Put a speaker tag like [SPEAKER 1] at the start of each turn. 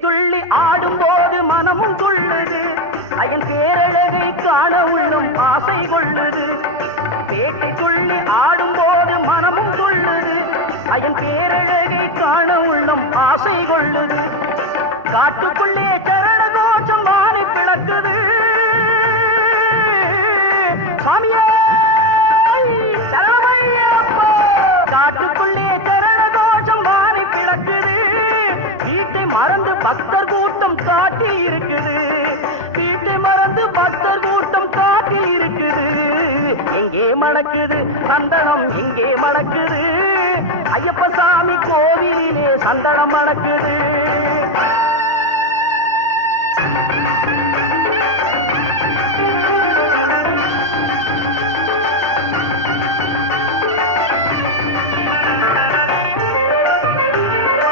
[SPEAKER 1] துள்ளி ஆடும் போது மனமும் துள்ளுது. அயன் பேரழகை காண உள்ளும் ஆசை கொள்ளுது. பேட்டை துள்ளி ஆடும் போது மனமும் துள்ளுது. அயன் பேரழகை காண உள்ளும் ஆசை கொள்ளுது. காட்டுக்குள்ளி பக்தர் கூட்டம் காட்டி இருக்குது. வீட்டை மறந்து பக்தர் கூட்டம் காட்டி இருக்குது. எங்கே மணக்குது? சந்தனம் இங்கே மணக்குது. ஐயப்ப சாமி கோவிலே சந்தனம் மணக்குது.